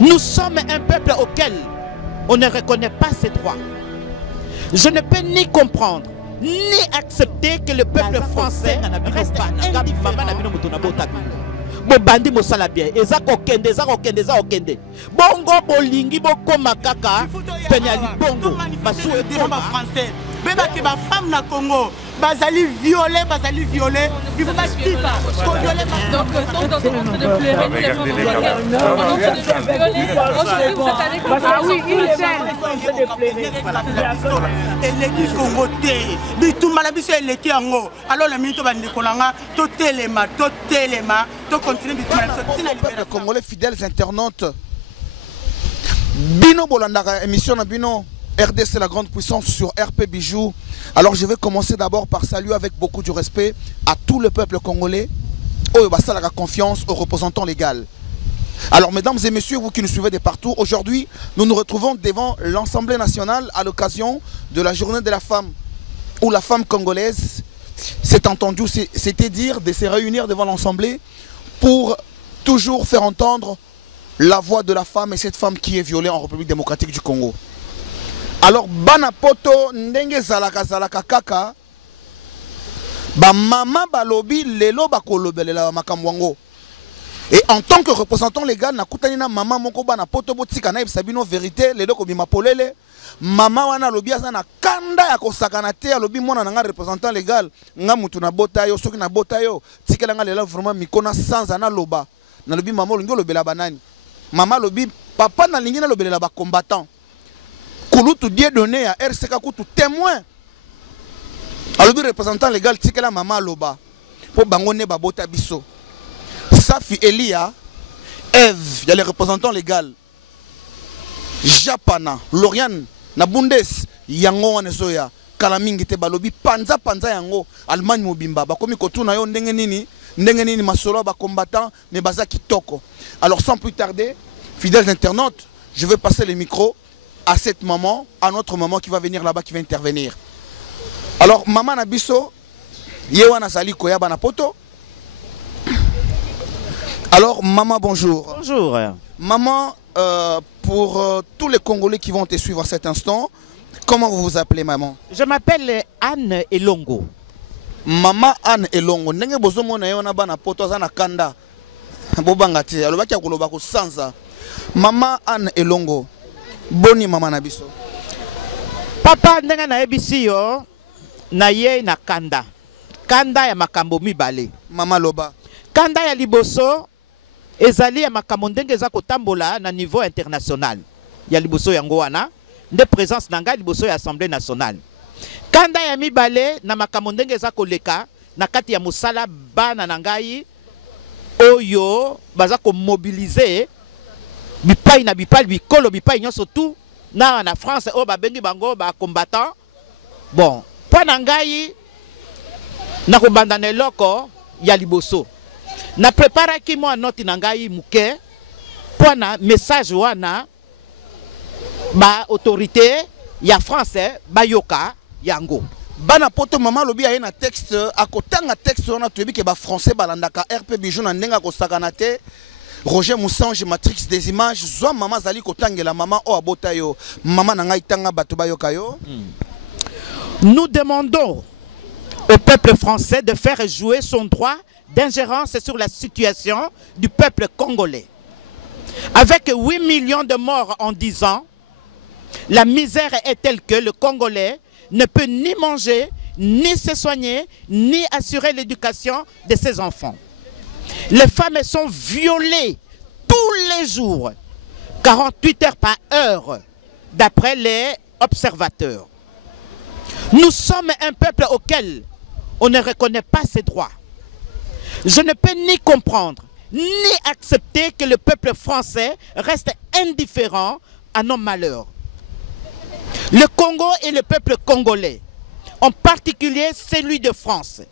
Nous sommes un peuple auquel on ne reconnaît pas ses droits. Je ne peux ni comprendre, ni accepter que le peuple français reste indifférent. Bobandi mosala bien eza kokende bongo bolingi bokoma kaka pene ya libongo basu ekoma français beba ke ba femme na Congo bazali violé il faut pas quitter donc c'est de pleurer ah oui il et l'équipe Congo té bitumba la biso eleki yango alors le minute bandi kolanga to telema to continuer bitumba les Congolais fidèles internautes bino bolandaka émission na bino RDC la grande puissance sur RP Bijou. Alors je vais commencer d'abord par saluer avec beaucoup de respect à tout le peuple congolais. Oh, bah ça la confiance aux représentants légaux. Alors mesdames et messieurs, vous qui nous suivez de partout, aujourd'hui nous nous retrouvons devant l'Assemblée nationale à l'occasion de la journée de la femme, où la femme congolaise s'est entendue, c'était dire de se réunir devant l'Assemblée pour toujours faire entendre la voix de la femme et cette femme qui est violée en République démocratique du Congo. Alors, bana poto ndenge zalaka kaka ba mama balobi lelo bakolobelela makamwango. Et en tant que représentant légal nakutani na mama moko bana poto botika na sabino vérité lelo ko bima polele mama wana lobi azana kanda ya kosakana te alobi mwana nga représentant légal nga mutu na bota yo soki na bota yo tikela nga lela vraiment mikona sans ana loba na lobi mama olingo lobela banani mama lobi papa na lingi na lobela ba combattant Kouloutou die donné à RCK Koutou témoin. Alors le représentant légal tika la maman loba pour bangone babota biso. Safi Elia, Eve, il y a les représentants légaux. Japana, Loriane, Nabundes, Yango Anesoya, Kalamingi te balobi panza yango Allemagne mobimba ba komi kotuna yo ndenge nini masolo ba combattant ne baza kitoko. Alors sans plus tarder, fidèles internautes, je vais passer le micro à cette maman, à notre maman qui va venir là-bas, qui va intervenir. Alors, maman Nabiso, Yewana Sali Koya Banapoto. Alors, maman, bonjour. Bonjour. Maman, pour tous les Congolais qui vont te suivre à cet instant, comment vous vous appelez, maman? Je m'appelle Anne Elongo. Maman Anne Elongo. Nenge bozomo na yona Banapoto zana kanda. Bobangati. Alors, baki akolobako sansa. Maman Anne Elongo. Boni mama na biso. Papa ndenga na ebisi yo na ye na kanda. Kanda ya makambo mibale. Mama loba. Kanda ya liboso ezali ya makambo ndenge eza kotambola na niveau international. Ya liboso yango wana nde présence na ngai liboso ya Assemblée nationale. Kanda ya mibale na makambo ndenge eza koleka na kati ya mosala bana na ngai oyo baza ko mobiliser bipai na bipal bikolo bipai nyonso tout na France o ba bengi bango ba combattant. Bon, po na ngai na ko bandana eloko ya liboso. Na prépara ki mo noti na ngai muke po na message wana ba autorité ya France ba yoka yango. Bana poto mama lobi aye na texte akotanga texte wana toyebi ke ba français balandaka RP Bijou na ndenga ko sakana te. Roger Moussange, Matrix des images, Zoa Mama Zali Kotangela, Maman O Abotayo, Maman Nangai Tanga Batubayo Kayo. Nous demandons au peuple français de faire jouer son droit d'ingérence sur la situation du peuple congolais. Avec 8 millions de morts en 10 ans, la misère est telle que le Congolais ne peut ni manger, ni se soigner, ni assurer l'éducation de ses enfants. Les femmes sont violées tous les jours, 48 heures par heure, d'après les observateurs. Nous sommes un peuple auquel on ne reconnaît pas ses droits. Je ne peux ni comprendre, ni accepter que le peuple français reste indifférent à nos malheurs. Le Congo et le peuple congolais, en particulier celui de France,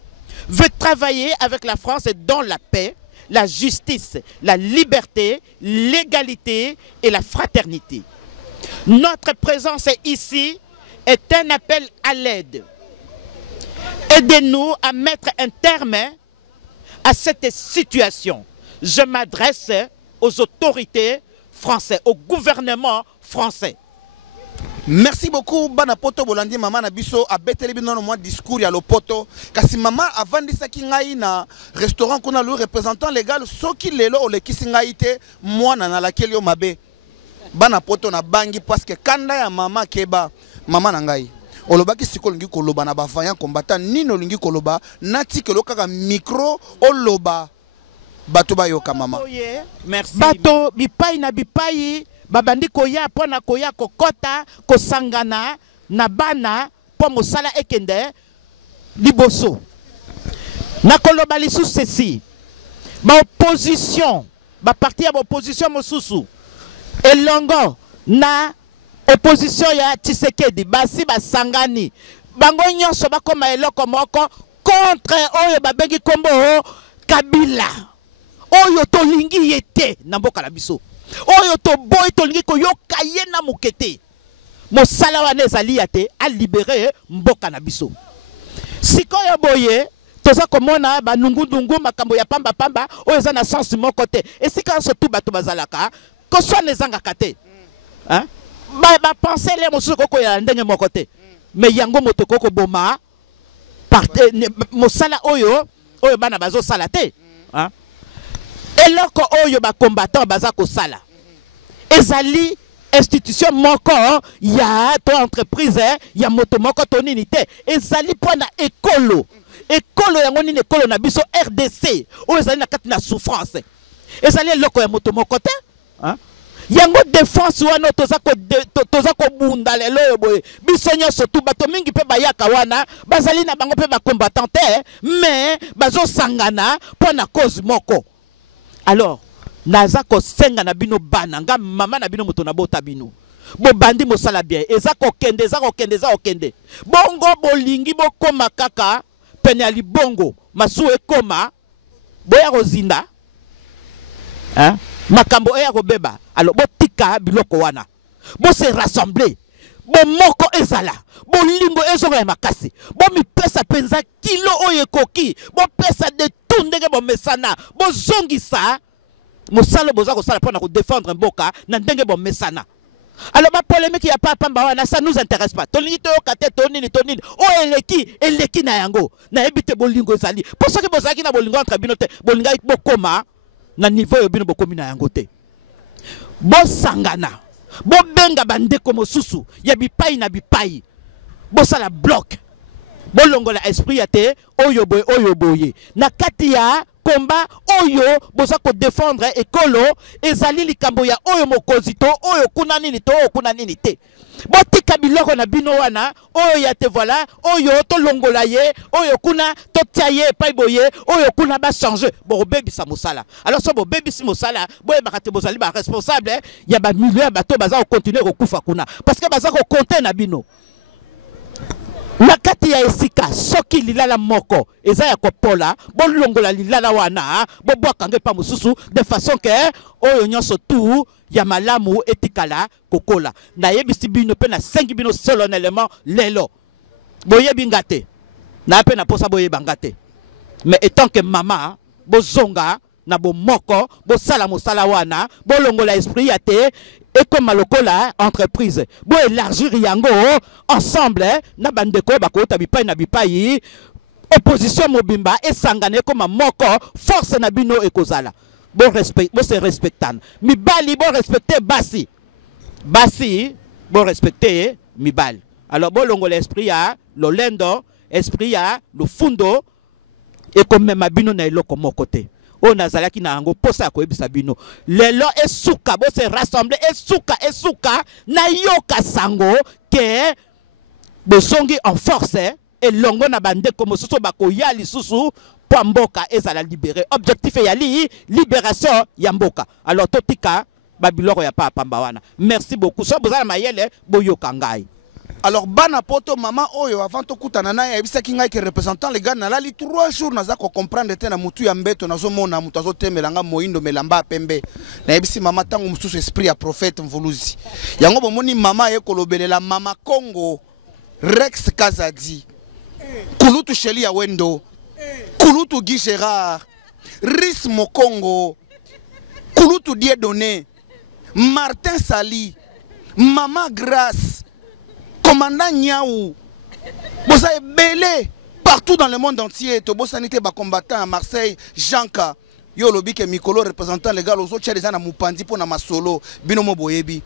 veut travailler avec la France dans la paix, la justice, la liberté, l'égalité et la fraternité. Notre présence ici est un appel à l'aide. Aidez-nous à mettre un terme à cette situation. Je m'adresse aux autorités français, au gouvernement français. Merci beaucoup bana poto bolandi mama na biso abeteli bino mo discours ya lopoto kasi mama avandisa ki ngai na restaurant kuna le représentant légal soki lelo olekisi ngai te mwana na lakeli yo mabe bana poto na bangi parce que kanda ya mama keba mama na ngai olobaki siko lingi koloba na bavaillant combattant nino lingi koloba nati ke lokaka micro oloba bato bayoka mama. Merci. Bato bipai na bipai babandi koya pona koya kokota kosangana na bana po mosala ekende liboso na koloba lisusu ceci ba opposition ba parti ya opposition mosusu elongo na opposition ya Tshisekedi basi basangani bango nyonso bakoma eloko moko contre oyo babengi kombo Kabila oyo tolingi yete na mboka na biso oyo to boy tolingi koyoka ye na mokete mosala wana ezali ya te a libérer mboka na biso sikoyo boye toza komona banungundungu makambo ya pamba pamba oyo eza na sens moko te esika surtout bato bazalaka koswana ezangaka te bapense le mosusu kokoyala ndenge moko te mais yango moto koko boma mosala oyo bana bazosala te eloko oyo ba combattant baza kosala ezali institution moko ya to entreprise ya moto moko to nini te ezali pona ekolo yango nini ekolo na biso RDC oyo ezali na kati na souffrance ezali eloko ya moto moko te yango défense wana toza ko bunda lelo yo boye biso nyonso tu bato mingi pe bayaka wana bazali na bango pe ba combattant te mais bazo sangana pona cause moko. Alors, naza ko senga na bino bana nga mama na bino moto na bota bino bo bandi mosala bien eza ko kende bongo bolingi bokoma kaka pene ya libongo masu ekoma boya kozinda makambo eya kobeba alors botika biloko wana bo se rassembler bo moko ezala bo limbo ezonga ya makasi bo mipesa penza kilo oyo koki bo pesa de tout ndenge bo mesana bo zongisa mosalo boza kosala pona ko défendre mboka na ndenge bo mesana. Alors ma polémique ya papa mba wana ça nous intéresse pas tolingi to kate tonini o eleki na yango na ebite bolingo ezali pour ça que bozaki na bolingo entre bino te bolinga bokoma na niveau yo bino bokomi na yango te bo sangana bo benga bandeko mosusu ya bipai na bipai bo sala bloc bo longola esprit ya te oyo boye na kati ya combat oyo boza ko défendre ekolo ezali likambo ya oyo mokozi to oyo kuna nini te botika biloko na bino wana oyo ya te voilà oyo to longola ye oyo kuna to tia ye pa boye oyo kuna ba changer bo bebisa mosala. Alors so bo bebisi mosala boye bakate bozali ba responsable ya ba millions bato baza ko continuer ko kufa kuna parce que baza ko compter na bino na kati ya esika soki lilala moko eza ya kopola bo longola lilala wana bo bwakanga pa mosusu de façon que oyo nyonso tu ya malamu etikala kokola na yebisi bino pe na sengi bino solennellement lelo boyebi ngate na pe na posa boyeba ngate mais étant que mama bo zonga na bo moko bo sala mosala wana bo longola esprit ya te et comme lokola entreprise bo élargir yango ensemble na bandeko bakota bipai na bipai opposition mobimba esangane comme moko force na bino ekozala bo respect bo se respectana mibali bo respecter basi bo respecter mibali. Alors bo longola esprit ya lolendo esprit ya le fundo et comme même bino na eloko moko te on a zalaki na yango posa ko ebisa bino lelo esuka bo se rassembler esuka na yoka sango ke bosongi en force et longo na bande comme soso bakoya lisusu po mboka ezala libérer objectif ya libération ya mboka. Alors totika babiloko ya papa mbawana. Merci beaucoup so bozala mayele boyoka ngai. Alors bana poto mama oyo avant to kutana na ya bisaki ngai ke représentant les gars na lali 3 jours naza ko comprendre te na mutu ya mbeto nazo mona mutu azo temelanga moindo melamba pembe na yebisi mama tango mususu esprit ya prophète mvuluzi yango bomoni mama ye kolobelela mama Congo Rex Kazadi Kulutu Sheli ya Wendo Kulutu Guy Gérard Ris Mokongo Kulutu Dieudonné Martin Sali, Maman Grace, Commandant Niaou, vous avez belé partout dans le monde entier. Tobo sanité ba combattant à Marseille, Janka, yo lobi ke Mikolo représentant légal aux autres des na Mupandi pour na masolo, binomo boyebi.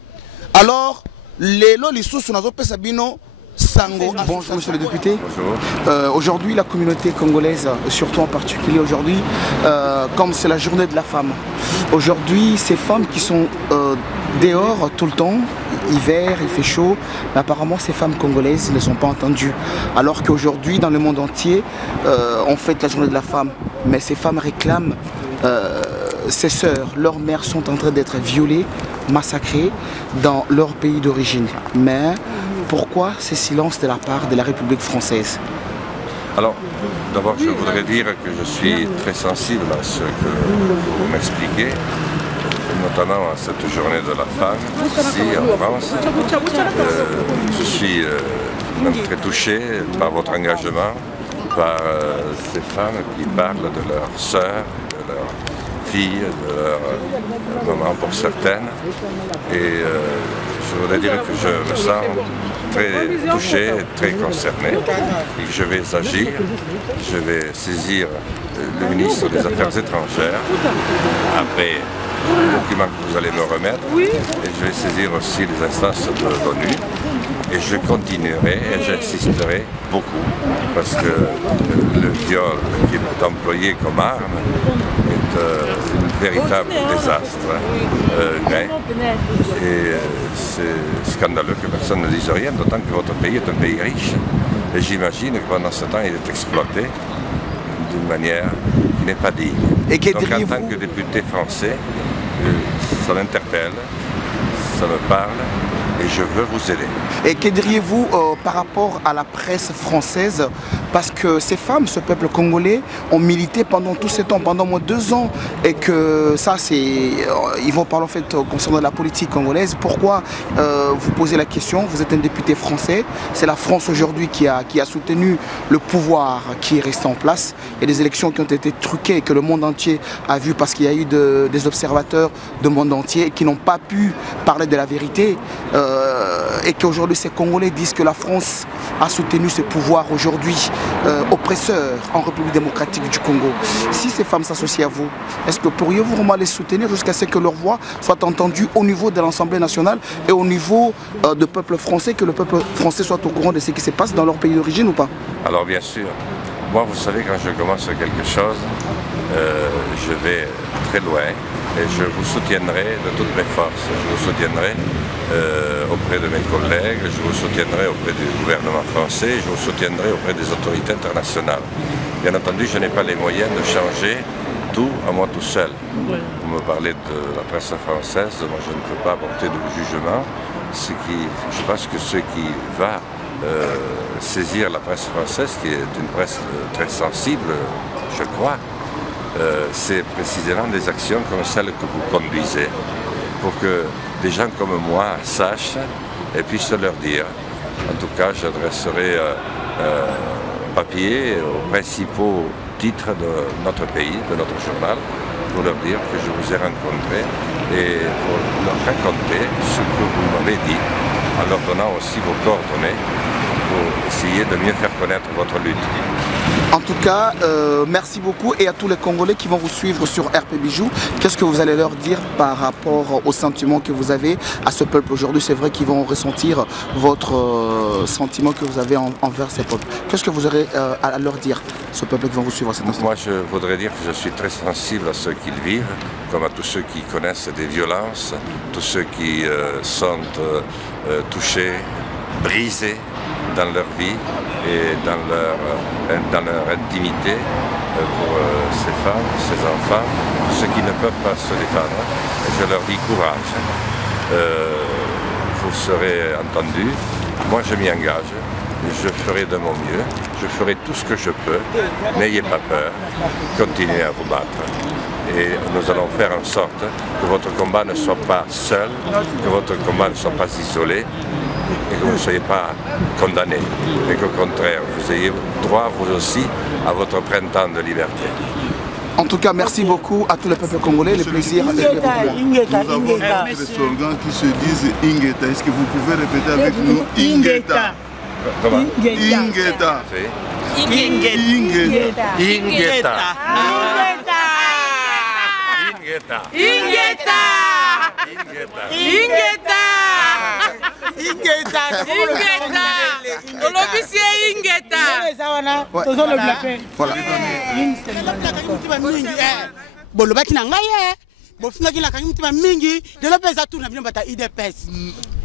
Alors, lelo lisusu nazo pesa bino sango. Bonjour monsieur le député. Bonjour. Aujourd'hui la communauté congolaise, surtout en particulier aujourd'hui, comme c'est la journée de la femme. Aujourd'hui, ces femmes qui sont dehors tout le temps, hiver, il fait chaud, mais apparemment ces femmes congolaises ne sont pas entendues. Alors qu'aujourd'hui, dans le monde entier, on fête la journée de la femme. Mais ces femmes réclament, ces sœurs, leurs mères sont en train d'être violées, massacrées dans leur pays d'origine. Mais pourquoi ce silence de la part de la République française? Alors, d'abord, je voudrais dire que je suis très sensible à ce que vous m'expliquez, notamment à cette journée de la femme ici en France. Je suis même très touché par votre engagement, par ces femmes qui parlent de leurs sœurs, de leurs filles, de leurs mamans pour certaines. Et je voudrais dire que je me sens très touché, très concerné et que je vais agir. Je vais saisir le ministre des Affaires étrangères après le document que vous allez me remettre et je vais saisir aussi les instances de l'ONU et je continuerai et j'insisterai beaucoup parce que le viol qui est employé comme arme est un véritable désastre humain et c'est scandaleux que personne ne dise rien, d'autant que votre pays est un pays riche et j'imagine que pendant ce temps il est exploité d'une manière qui n'est pas digne. Donc en tant que député français, ça m'interpelle, ça me parle et je veux vous aider. Et que diriez-vous par rapport à la presse française? Parce que ces femmes, ce peuple congolais, ont milité pendant tout ce temps, pendant moins de 2 ans. Et que ça, c'est... ils vont parler en fait concernant la politique congolaise. Pourquoi vous posez la question? Vous êtes un député français. C'est la France aujourd'hui qui a soutenu le pouvoir qui est resté en place. Il y a des élections qui ont été truquées et que le monde entier a vu parce qu'il y a eu des observateurs du monde entier qui n'ont pas pu parler de la vérité. Et qu'aujourd'hui ces Congolais disent que la France a soutenu ce pouvoir aujourd'hui oppresseur en République démocratique du Congo. Si ces femmes s'associent à vous, est-ce que pourriez-vous vraiment les soutenir jusqu'à ce que leur voix soit entendue au niveau de l'Assemblée nationale et au niveau du peuple français, que le peuple français soit au courant de ce qui se passe dans leur pays d'origine ou pas? Alors bien sûr, moi vous savez quand je commence quelque chose, je vais très loin et je vous soutiendrai de toutes mes forces. Je vous soutiendrai auprès de mes collègues, je vous soutiendrai auprès du gouvernement français, je vous soutiendrai auprès des autorités internationales. Bien entendu, je n'ai pas les moyens de changer tout à moi tout seul. Vous me parlez de la presse française, moi je ne peux pas apporter de jugement. Je pense que ce qui va saisir la presse française, qui est une presse très sensible, je crois, c'est précisément des actions comme celles que vous conduisez, pour que des gens comme moi sachent et puissent leur dire. En tout cas, j'adresserai un papier aux principaux titres de notre pays, de notre journal, pour leur dire que je vous ai rencontré et pour leur raconter ce que vous m'avez dit, en leur donnant aussi vos coordonnées pour essayer de mieux faire connaître votre lutte. En tout cas, merci beaucoup et à tous les Congolais qui vont vous suivre sur RP Bijou. Qu'est-ce que vous allez leur dire par rapport au sentiment que vous avez à ce peuple aujourd'hui? C'est vrai qu'ils vont ressentir votre sentiment que vous avez envers ces peuples. Qu'est-ce que vous aurez à leur dire, ce peuple qui vont vous suivre à cet instant? Moi, je voudrais dire que je suis très sensible à ce qu'ils vivent, comme à tous ceux qui connaissent des violences, tous ceux qui sont touchés, brisés dans leur vie et dans leur intimité pour ces femmes, ces enfants, ceux qui ne peuvent pas se défendre. Et je leur dis courage, vous serez entendus, moi je m'y engage, je ferai de mon mieux, je ferai tout ce que je peux, n'ayez pas peur, continuez à vous battre. Et nous allons faire en sorte que votre combat ne soit pas seul, que votre combat ne soit pas isolé, et que vous ne soyez pas condamnés, mais qu'au contraire, vous ayez droit, vous aussi, à votre printemps de liberté. En tout cas, merci beaucoup à tout le peuple congolais. Le plaisir avec les Nous avons des slogans qui se disent Ingeta. Est-ce que vous pouvez répéter avec nous Ingeta? Ingeta. Ingeta. Ingeta. bolobaki na ngai bofungaki na kangi mutima mingi de la pesa tourna bino bata IDPS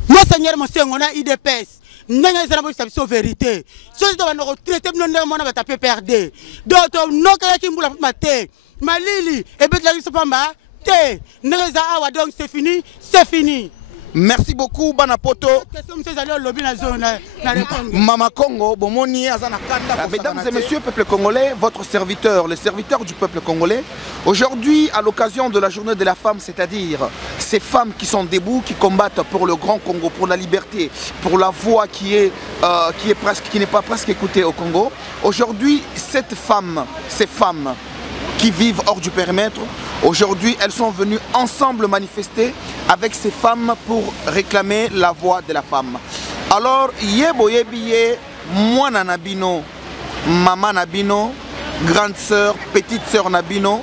Monseigneur Mosengo na IDPS ndenge ezana bo sabiso vérité so to bana ko traiter bino ndenge mona bata PPRD doto nokela kimbula mate malili ebetla biso pamba te ndenge za awa donc c'est fini, c'est fini. Merci beaucoup, Banapoto. Mama Congo, mesdames et messieurs, peuple congolais, votre serviteur, le serviteur du peuple congolais, aujourd'hui, à l'occasion de la journée de la femme, c'est-à-dire ces femmes qui sont debout, qui combattent pour le grand Congo, pour la liberté, pour la voix qui n'est pas presque écoutée au Congo. Aujourd'hui, ces femmes qui vivent hors du périmètre, aujourd'hui, elles sont venues ensemble manifester avec ces femmes pour réclamer la voix de la femme. Alors, yebo yebiye, moi nabino, maman nabino, grande sœur, petite sœur nabino,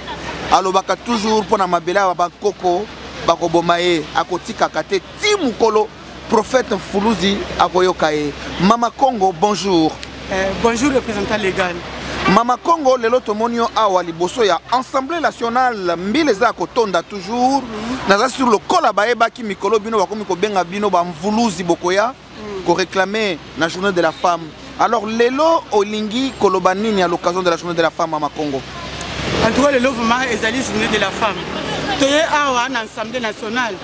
alobaka toujours pour namabela bakoko, bakobomae, akoti kakate, timukolo, prophète Foulouzi, akoyokae. Mama Congo, bonjour. Bonjour, représentant légal. Mama Congo, le lotomonio awa liboso ya Assemblée nationale mbileza kotonda toujours naza sur le kola baeba ki mikolo bino bakomi ko benga bino ba mvuluzi bokoya ko réclamer la journée de la femme. Alors lelo olingi kolobanini à l'occasion de la journée de la femme Mama Congo. En tout cas le vraiment ezali journée de la femme. Toye awa na Assemblée nationale.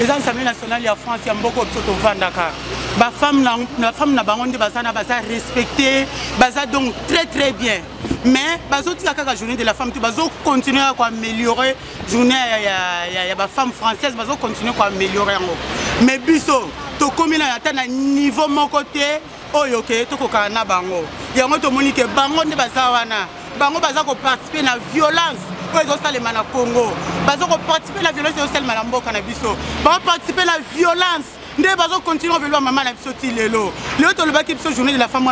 Les Assemblées nationales ya France ya mboko to vandaka. Ba femme na bangonde bazana baza respecté, baza donc très bien. Mais bazo tika kaka journée de la femme, bazo continuer à améliorer journée ya ba femme française, bazo continuer à améliorer ngo. Mais biso to komi na tana niveau mon côté oyo ke to koka na bango. Yango to monique bangonde baza wana. Bango baza ko participer na violence. Ils ont salé à Congo. Ils ont participé à la violence, ils ont salé à Mboka. Ils ont participé à la violence. Ils ont continué à faire maman la journée de la femme.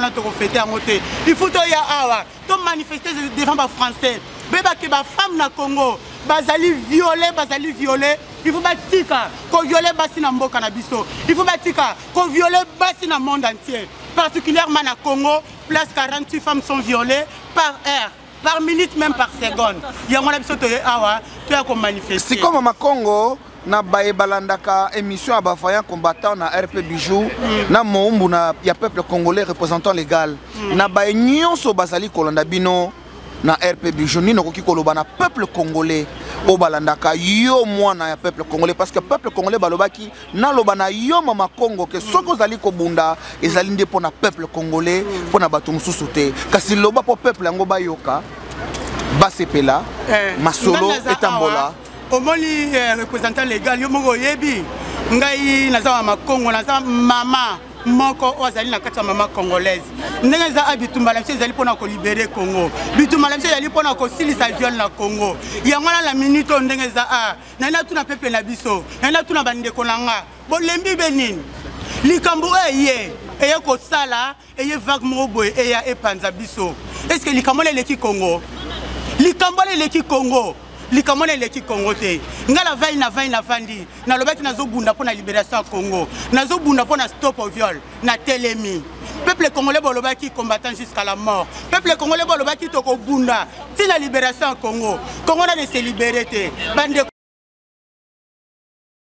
Il faut manifester devant les Français. Les femmes na Congo, ils violées. Il faut violer Mboka. Il faut violer le monde entier. Particulièrement à Congo, place 48 femmes sont violées par heure. Par minute, même par seconde. Il y a un manifester. C'est comme Mama Congo, na balandaka émission à Bafaya combattant na RP Bijou, na moumbu na ya peuple congolais représentant légal. Na baignon so basali kolanda bino na RP Bijou ni no koki koloba na peuple congolais o balandaka yo mwana ya peuple congolais parce que peuple congolais balobaki na loba na yo Mama Congo que soko zali ko bunda ezali nde pona peuple congolais pona bato mususu te kasi loba po peuple yango bayoka basepela masolo etambola omoni représentant légal yo moko yebi ngai naza Mama Congo naza mama moko ozali na kati ya mama congolaise ndenge za abitumba la mse ezali pona ko libérer Congo bitumba la mse ezali pona ko silisa viol na Congo yango la minute ndenge za na tuna peuple na biso na tuna bandeko nanga bolembi benini likambo eye ko sala eye vague mobo eya epanza biso est-ce que likambo leki Congo likambo leki Congo likambo leki Congo te ngala vai na vandi na lobaki nazo bunda pona libération ya Congo nazo bunda pona stop au viol na telemi peuple congolais bolobaki combattant jusqu'à la mort peuple congolais bolobaki toko bunda tina libération ya Congo Congo na de se libérer te bande